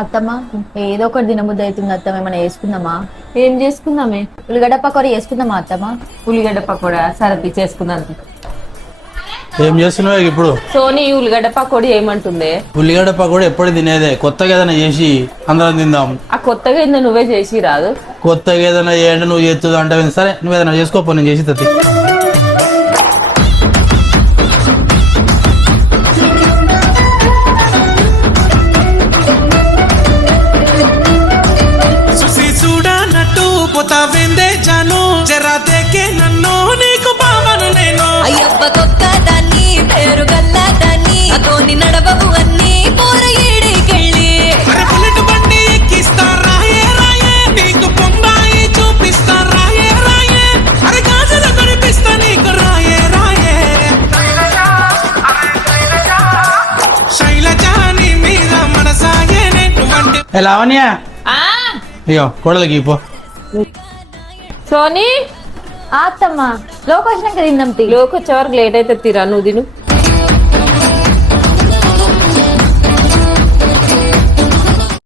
అత్తమ్మ ఏదో ఒకటి దినబుద్ధి అవుతుంది అత్తమ్మ, ఏమైనా వేసుకుందామా? ఏం చేసుకుందామే? ఉల్లిగడ్డ పకోడీ వేసుకుందామా అత్తమ్మ? ఉల్లిగడ్డ పకోడా సరది చేసుకుందాం. ఏం చేస్తున్నావు ఇప్పుడు? సోనీ ఉల్లిగడ్డ పకోడీ ఏమంటుందే? ఉల్లిగడ్డ పకోడీ ఎప్పుడు తినేదే, కొత్తగా ఏదైనా చేసి అందరం తిందాం. ఆ కొత్తగా ఏందో నువ్వే చేసి రాదు. కొత్తగా ఏదైనా చేయండి, నువ్వు చేస్తుంది అంటే సరే నువ్వు ఏదైనా చేసుకోపో, నేను చేసి తత్తి. అయ్యప్ప కొత్త దాన్ని పేరు గల్లా దాన్ని అతోని నడవవు అన్ని పోర ఏడేకెళ్ళి బండి ఎక్కిస్తా రాయే రాయే నీకు పొంబాయి చూపిస్తా రాయే రాయే అరే గాజులు కనిపిస్తా నీకు రాయే రాయే శైలజాని మీద మనసాగే నెటువంటి లావణ్య అయ్యో కోడలకి పో. సోనీ అత్తమ్మ లోకి వచ్చినాక తిందాం. లోకి వచ్చే వరకు లేట్ అయితే తిరా, నువ్వు తిను.